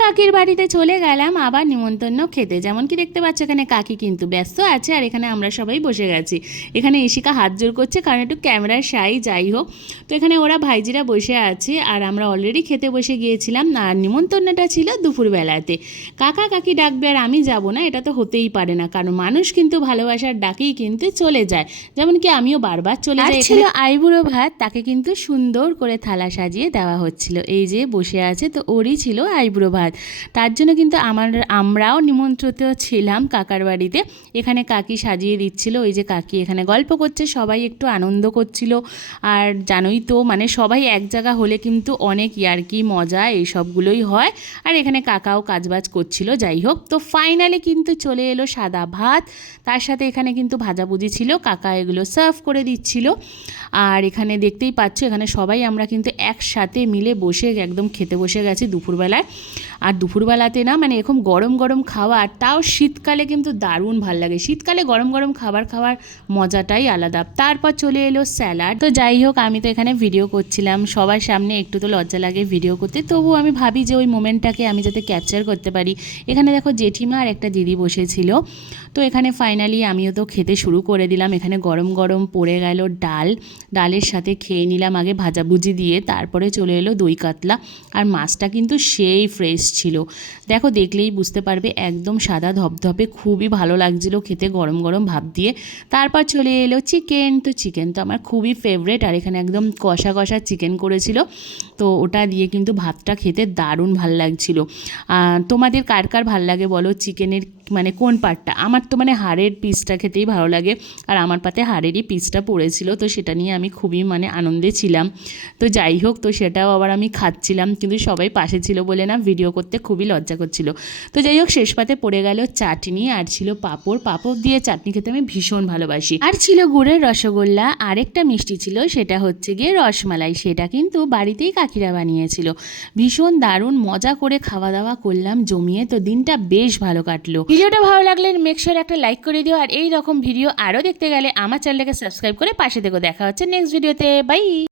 কাকির বাড়িতে চলে গেলাম আবার নিমন্ত্রণ খেতে। যেমন কি দেখতে পাচ্ছ এখানে কাকি কিন্তু ব্যস্ত আছে আর এখানে আমরা সবাই বসে গেছি। এখানে ইশিকা হাত জোর করছে কারণ একটু ক্যামেরার সাই যাই হোক। তো এখানে ওরা ভাইজিরা বসে আছে আর আমরা অলরেডি খেতে বসে গিয়েছিলাম। আর নিমন্ত্রণটা ছিল দুপুরবেলাতে। কাকা কাকি ডাকবে আর আমি যাব না, এটা তো হতেই পারে না, কারণ মানুষ কিন্তু ভালোবাসার ডাকেই কিন্তু চলে যায়। যেমন কি আমিও বারবার চলে যাই। ছিল আইবুড়ো ভাত, তাকে কিন্তু সুন্দর করে থালা সাজিয়ে দেওয়া হচ্ছিল। এই যে বসে আছে, তো ওরই ছিল আইবুড়ো ভাত। তার জন্য কিন্তু আমরাও নিমন্ত্রিত ছিলাম কাকার বাড়িতে। এখানে কাকি সাজিয়ে দিচ্ছিল, ওই যে কাকি এখানে গল্প করছে, সবাই একটু আনন্দ করছিল। আর জানোই তো মানে সবাই এক জায়গা হলে কিন্তু অনেক ইয়ার্কি মজা এইসবগুলোই হয়। আর এখানে কাকাও কাজবাজ করছিল। যাই হোক, তো ফাইনালি কিন্তু চলে এলো সাদা ভাত, তার সাথে এখানে কিন্তু ভাজাভুজি ছিল, কাকা এগুলো সার্ভ করে দিচ্ছিল। আর এখানে দেখতেই পাচ্ছ এখানে সবাই আমরা কিন্তু একসাথে মিলে বসে একদম খেতে বসে গেছি দুপুরবেলায়। আর দুপুরবেলাতে না মানে এরকম গরম গরম খাবার, তাও শীতকালে কিন্তু দারুণ ভাল লাগে। শীতকালে গরম গরম খাবার খাওয়ার মজাটাই আলাদা। তারপর চলে এলো স্যালাড। তো যাই হোক, আমি তো এখানে ভিডিও করছিলাম, সবার সামনে একটু তো লজ্জা লাগে ভিডিও করতে, তবুও আমি ভাবি যে ওই মোমেন্টটাকে আমি যাতে ক্যাপচার করতে পারি। এখানে দেখো জেঠিমা আর একটা দিদি বসেছিল। তো এখানে ফাইনালি আমিও তো খেতে শুরু করে দিলাম। এখানে গরম গরম পড়ে গেল ডালের সাথে খেয়ে নিলাম আগে ভাজাভুজি দিয়ে, তারপরে চলে এলো দই কাতলা। আর মাছটা কিন্তু সেই ফ্রেশ ছিল, দেখো দেখলেই বুঝতে পারবে, একদম সাদা ধপধপে, খুবই ভালো লাগছিল খেতে গরম গরম ভাত দিয়ে। তারপর চলে এলো চিকেন। তো চিকেন তো আমার খুবই ফেভারেট, আর এখানে একদম কষা কষা চিকেন করেছিল, তো ওটা দিয়ে কিন্তু ভাতটা খেতে দারুণ ভাল লাগছিল। তোমাদের কার কার ভাল লাগে বলো চিকেনের মানে কোন পার্টটা? আমার তো মানে হাড়ের পিসটা খেতেই ভালো লাগে, আর আমার পাতে হাড়েরই পিসটা পড়েছিল, তো সেটা নিয়ে আমি খুবই মানে আনন্দে ছিলাম। তো যাই হোক, তো সেটাও আবার আমি খাচ্ছিলাম, কিন্তু সবাই পাশে ছিল বলে না ভিডিও করতে খুবই লজ্জা করছিল। তো যাই হোক, শেষ পাতে পড়ে গেল চাটনি, আর ছিল পাঁপড় দিয়ে চাটনি খেতে আমি ভীষণ ভালোবাসি। আর ছিল গুড়ের রসগোল্লা, আরেকটা মিষ্টি ছিল, সেটা হচ্ছে গিয়ে রসমালাই। সেটা কিন্তু বাড়িতেই কাকিরা বানিয়েছিল। ভীষণ দারুণ মজা করে খাওয়া দাওয়া করলাম জমিয়ে, তো দিনটা বেশ ভালো কাটলো। ভিডিওটা ভালো লাগলে মেক শিওর একটা লাইক করে দিও, আর এই রকম ভিডিও আরও দেখতে গেলে আমার চ্যানেলটাকে সাবস্ক্রাইব করে পাশে থেকো। দেখা হচ্ছে নেক্সট ভিডিওতে, বাই।